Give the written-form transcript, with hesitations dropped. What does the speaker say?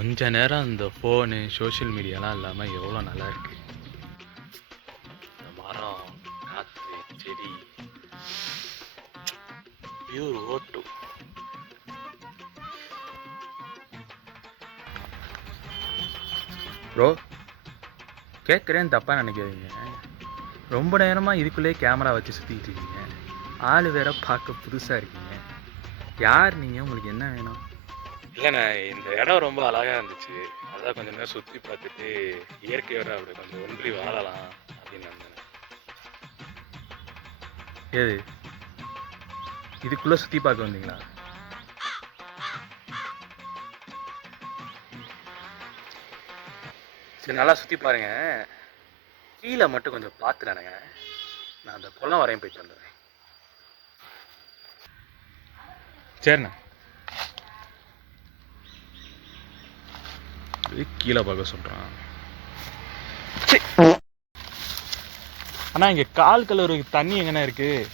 கொஞ்ச நேரம் இந்த ஃபோனு சோஷியல் மீடியாலாம் இல்லாமல் எவ்வளோ நல்லா இருக்கு. இந்த மரம், காற்று, செடி, பியூர் ஓட்டு. ப்ரோ கேட்குறேன்னு தப்பாக நினைக்காதீங்க. ரொம்ப நேரமாக இதுக்குள்ளே கேமரா வச்சு சுற்றிக்கிட்டு இருக்கீங்க. ஆள் வேற பார்க்க புதுசாக இருக்கீங்க. யார் நீங்கள்? உங்களுக்கு என்ன வேணும்? இல்லைண்ணே, இந்த இடம் ரொம்ப அழகாக இருந்துச்சு. அதான் கொஞ்சம் நேரம் சுற்றி பார்த்துட்டு இயற்கையோட அப்படி கொஞ்சம் ஒன்றி வாழலாம் அப்படின்னு வந்தேன். ஏது இதுக்குள்ளே சுற்றி பார்க்க வந்தீங்களா? சரி, நல்லா சுற்றி பாருங்க. கீழே மட்டும் கொஞ்சம் பார்த்துடானுங்க. நான் அந்த குளம் வரையும் போயிட்டு வந்துடுறேன். சரிண்ணா. கீழே பார்க்க சொல்கிறான். அண்ணா, இங்கே கால் கழுவுறதுக்கு தண்ணி எங்கண்ணா இருக்குது?